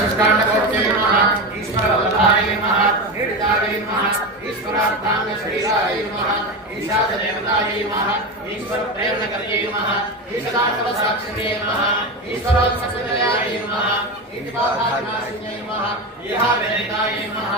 शिष्टान्नकोट्यै नमः ईश्वरवल्लभाय नमः नीडिताय नमः ईश्वरार्थाय शरीराय नमः ईशादेवताय नमः ईश्वरप्रेरणकर्यै नमः ईशदानवसाक्षिणे नमः ईश्वरोत्सवनिलयाय नमः ईतिपाधानाशिन्यै नमः ईहावेदिताय नमः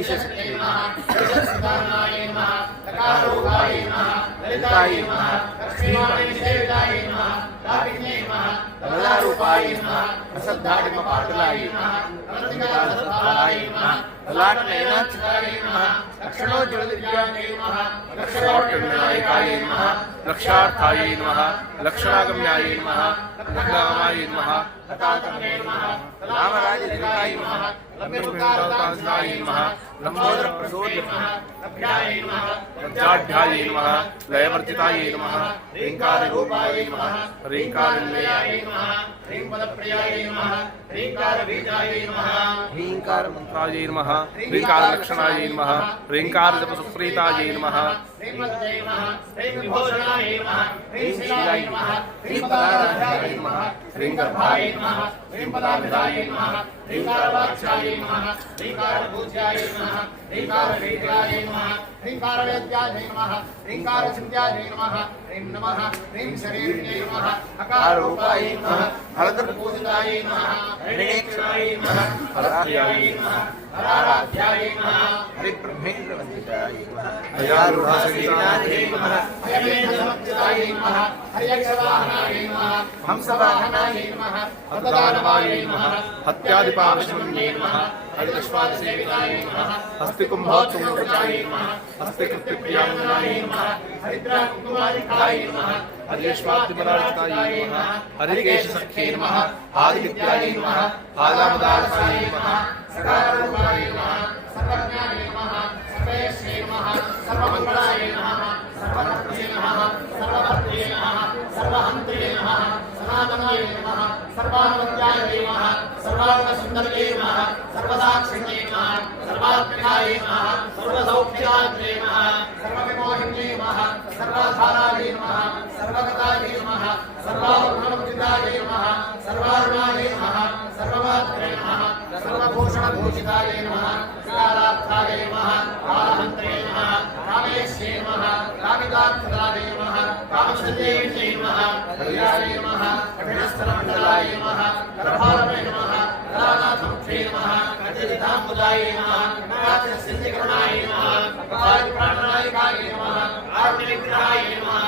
ईशशक्त्यै नमः ईशस्थितानाय नमः तकारूपाय नमः ललिताय नमः लक्ष्मीवाणीसेविताय नमः लाभिन्यै नमः कमलारूपाय नमः प्रसद्धाडिमपाटलाय नमः नमस्काराय नमः ललाटनयनाक्षिताय नमः लक्षणोज्ज्वलदिव्याङ्गै नमः लक्षणोट्टनायकाय नमः लक्षार्थाय नमः लक्षणागम्याय नमः लक्षणाय नमः लतातमे नमः रामराजदिकाय नमः लम्बोदरप्रसादाय नमः लम्बोदरप्रसोदाय नमः लभ्याय नमः लज्जाढ्याय नमः लयवर्जिताय नमः ह्रीङ्काररूपाय नमः ह्रीङ्कारनिलयाय नमः ह्रीङ्पदप्रियाय नमः ह्रीङ्कारबीजाय नमः ह्रीङ्कारमन्त्राय नमः ह्रीङ्कारलक्षणाय नमः ह्रीङ्कारजपसुप्रीताय नमः ह्रीङ्मद्यै नमः ह्रीङ्विभूषणाय नमः ह्रीङ्शिलाय नमः ह्रीङ्पदाराध्याय नमः ह्रीङ्गर्भाय नमः ह्रीङ्पदाभिधाय नमः ह्रीङ्कारवाक्ष्याय नमः ह्रीङ्कारपूज्याय नमः ह्रीङ्कारवेद्याय नमः ह्रीङ्कारवेद्याय नमः ह्रीङ्कारचिन्त्याय नमः ह्रीं नमः ह्रीं शरीरिण्यै नमः अकारूपाय नमः हलधरपूजिताय नमः हरिणेक्षणाय नमः हराध्याय नमः हराराध्याय नमः हरिब्रह्मेन्द्रवन्दिताय नमः हयारूढासकीर्णाय नमः हयमेधसमर्जिताय नमः हर्यक्षवाहनाय नमः हंसवाहनाय नमः हतदानवाय नमः हत्यादिपावशमन्ये नमः हरितश्वादसेविताय नमः हस्तिकुम्भोत्सवोपचाय नमः हस्तिकृत्यप्रियाङ्गनाय नमः हरिद्राकुमारिकाय नमः हरियश्वाद्यमराजिताय नमः हरिकेशसख्ये नमः आदित्याय नमः आदामदासाय नमः सदारूपाय नमः सर्वज्ञाय नमः सर्वेश्वरे नमः सर्वमङ्गलाय नमः सर्वभक्त्ये नमः सर्वभक्त्ये नमः सर्वहन्त्रे नमः सनातनाय नमः सर्वानुमत्याय नमः सर्वाङ्गसुन्दर्ये नमः सर्वसाक्षिणे नमः सर्वात्मिकाय नमः सर्वसौख्यात्रे नमः सर्वविमोहिन्ये नमः सर्वाधाराय नमः सर्वगताय नमः सर्वाभरणमुदिताय नमः सर्वारुणाय नमः सर्वमात्रे नमः सर्वभूषणभूषिताय नमः कालार्थाय नमः कालहन्त्रे नमः कामेश्ये नमः कामितार्थदाय नमः कामसञ्जीविन्ये नमः हरियाय नमः कठिनस्थलमण्डलाय नमः करभारवे नमः करानाथमुखे नमः कटिताम्बुजाय नमः कटाक्षसिद्धिकरणाय नमः कपालिप्राणनायकाय नमः कारुण्यविग्रहाय नमः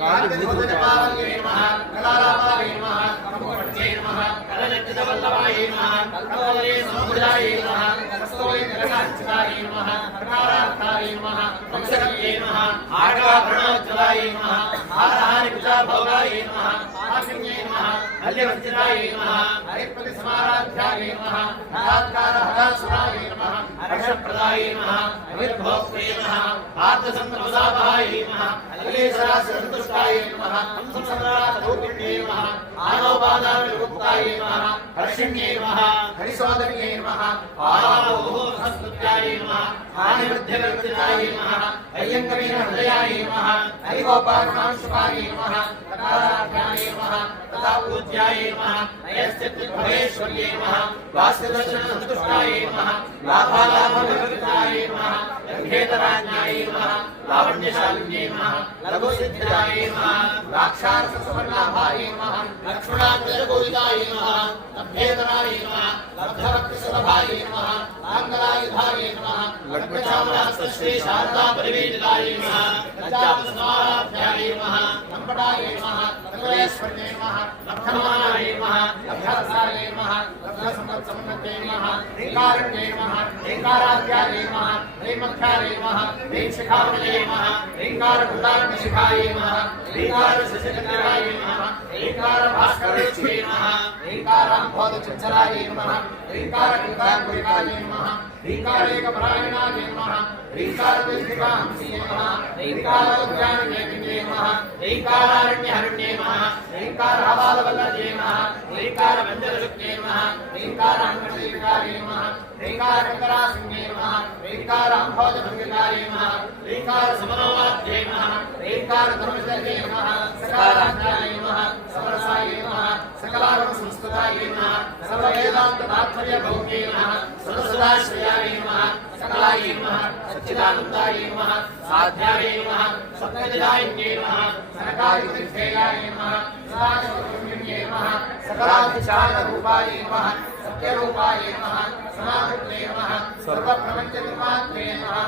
कालभूतपालये नमः कलालापाय नमः कमुपट्ये नमः कलनिर्जितवल्लभाय नमः कल्पवल्ले समभुजाय नमः कस्तूरीकरणार्चिताय नमः प्रकारार्थाय नमः वंशकत्ये नमः आडवाभरणोज्ज्वलाय नमः हारहारिकुचाभोगाय नमः आशिन्ये नमः हल्यवर्जिताय नमः हरिप्रतिसमाराध्याय नमः हरात्कारहरासुराय नमः हर्षप्रदाय नमः अविर्भोक्त्रे नमः आर्धसन्द्रभुजाभाय नमः अखिलेशराशसन्तुष्टाय नमः हंससम्राटरूपिण्ये नमः आनोपादानविमुक्ताय नमः हर्षिण्ये नमः हरिसोदर्ये नमः आनोहस्तुत्याय नमः आनिवृद्धिवर्जिताय नमः अय्यङ्गवीरहृदयाय नमः हरिगोपालनांशुकाय नमः तदाराध्याय नमः तदा पूज्याय नमः नयश्चित्तभवेश्वर्ये नमः वास्यदर्शनसन्तुष्टाय नमः लाभालाभविवर्जिताय नमः यज्ञेतराज्ञाय नमः लावण्यशालिन्ये नमः लघुसिद्धिदाय नमः द्राक्षारससुवर्णाभाय नमः लक्ष्मणाग्रजगोविदाय नमः लभ्येतराय नमः लब्धभक्तिसुलभाय नमः लाङ्गलायुधाय नमः लग्नचामरास्तश्री शारदापरिवेदिताय नमः लज्जापसमाराध्याय नमः लम्बटाय नमः लग्नेश्वर्ये नमः लब्धमानाय नमः लब्धरसाय नमः लब्धसम्पत्सम्पत्ते नमः ह्रीङ्कारण्ये नमः ह्रीङ्काराध्याय नमः ह्रीमध्याय नमः ह्रीशिखामणे नमः ह्रीङ्कारभृताग्निशिखाय नमः ह्रीङ्कारशशिखराय नमः ह्रीङ्कारभास्करेच्छे नमः ह्रीङ्काराम्भोदचित्सराय नमः ह्रीङ्कारकृताङ्कुरिकाय नमः ह्रीङ्कारेकपरायणाय नमः ह्रीङ्कारवैदिकांसिये नमः ह्रीङ्कारोद्यानवेदिने नमः ह्रीङ्कारारण्यहरण्ये नमः ह्रीङ्कारहवालवल्लभे नमः ह्रीङ्कारमञ्जलशुक्ते नमः ह्रीङ्कारहंसदेविकाय नमः ह्रीङ्कारकन्दरासिंहे नमः ह्रीङ्काराम्भोजभङ्गिकाय नमः ह्रीङ्कारसमनोवाद्ये नमः ह्रीङ्कारधर्मजये नमः सकाराध्याय नमः समरसाय नमः सकलागमसंस्कृताय नमः सर्ववेदा तात्पर्य भौमे नमः सदाश्रयाय नमः सकलाय नमः सच्चिदानन्दाय नमः साध्याय नमः सत्यजिदाय नमः सनकादितेयाय नमः सदाशिवपुण्ये नमः सकलाधिशानरूपाय नमः सत्यरूपाय नमः सनातने नमः सर्वप्रपञ्चनिर्मात्रे नमः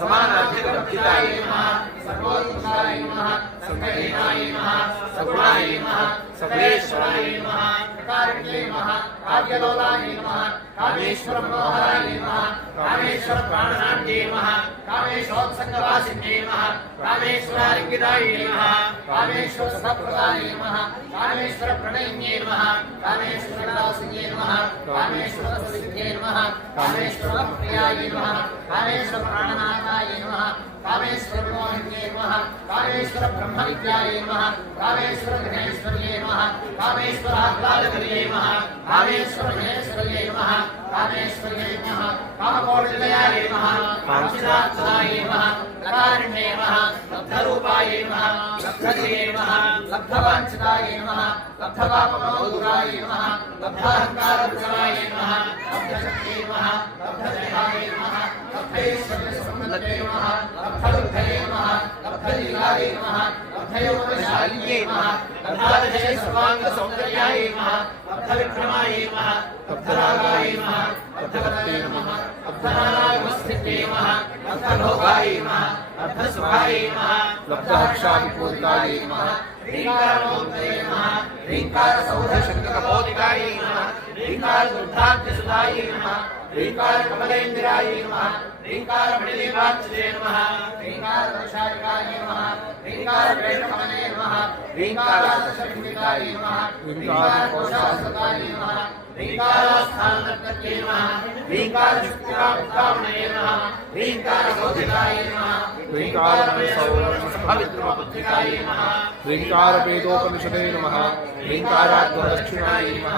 समानाधिकवर्तिताय नमः सर्वोत्तमाय नमः सर्वहीनाय नमः सगुणाय नमः सर्वेश्वराय नमः कारुण्ये नमः काव्यलोलाय नमः कामेश्वर मनोहराय नमः कामेश्वर प्राणनाट्ये नमः कामेश्वरोत्संगवासिन्ये नमः कामेश्वरालिङ्गिताय नमः कामेश्वर सप्रदाय नमः कामेश्वर प्रणयिन्ये नमः कामेश्वर दासिन्ये नमः कामेश्वर सिद्धे नमः कामेश्वर प्रियाय नमः कामेश्वर प्राणनाथाय नमः कामेश्वर मोहिन्ये नमः कामेश्वर ब्रह्मविद्याय नमः कामेश्वर गणेश्वर्ये नमः कामेश्वर आह्लादकर्ये नमः कामेश्वर महेश्वर्ये नमः कामेश्वर्ये नमः कामकोटिलयाय नमः कामचिदात्मनाय नमः लकारिण्ये नमः लब्धरूपाय नमः लब्धधिये नमः लब्धवाञ्छिताय नमः लब्धपापमनोदुराय नमः लब्धाहङ्कारविजयाय नमः लब्धशक्तिये नमः लब्धदेहाय नमः लब्धैश्वर्यसम्पन्नते नमः लब्धबुद्धये नमः लब्धलीलाय नमः लब्धयौवनशालिन्ये नमः लब्धादशे सर्वाङ्गसौन्दर्याय नमः लब्धविक्रमाय नमः लब्धरागाय नमः लब्धवत्ते नमः लब्धनारागमस्थिते नमः लब्धभोगाय नमः लब्धसुखाय नमः लब्धहर्षाभिपूरिताय नमः ह्रीङ्कारमोदये नमः ह्रीङ्कारसौधशङ्करमोदिकाय नमः ह्रीङ्कारदुर्धाद्यसुधाय नमः ह्रीङ्कारकमलेन्द्राय नमः ह्रीङ्कारमणिदीपाच्युते नमः ह्रीङ्कारवैशालिकाय नमः ह्रीङ्कारवेणुकमने नमः ह्रीङ्कारादशभिन्दिकाय नमः ह्रीङ्कारकोशासकाय नमः ह्रीङ्कारास्थानदत्तये नमः ह्रीङ्कारशक्तिकामणे नमः ह्रीङ्कारबोधिकाय नमः ह्रीङ्कारमयसौरभविक्रमपुत्रिकाय नमः ह्रीङ्कारवेदोपनिषदे नमः ह्रीङ्काराध्वरदक्षिणाय नमः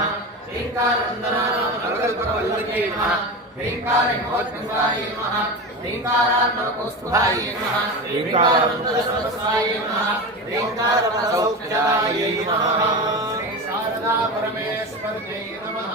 ह्रीङ्कारवन्दनानामकल्पकवल्लभ्ये नमः ह्रीङ्कारमोद्गङ्गाय नमः ह्रीङ्कारात्मकौस्तुभाय नमः ह्रीङ्कारवन्दनसहस्राय नमः ह्रीङ्कारवरसौख्याय नमः श्री शारदा परमेश्वर्यै नमः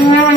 Yeah.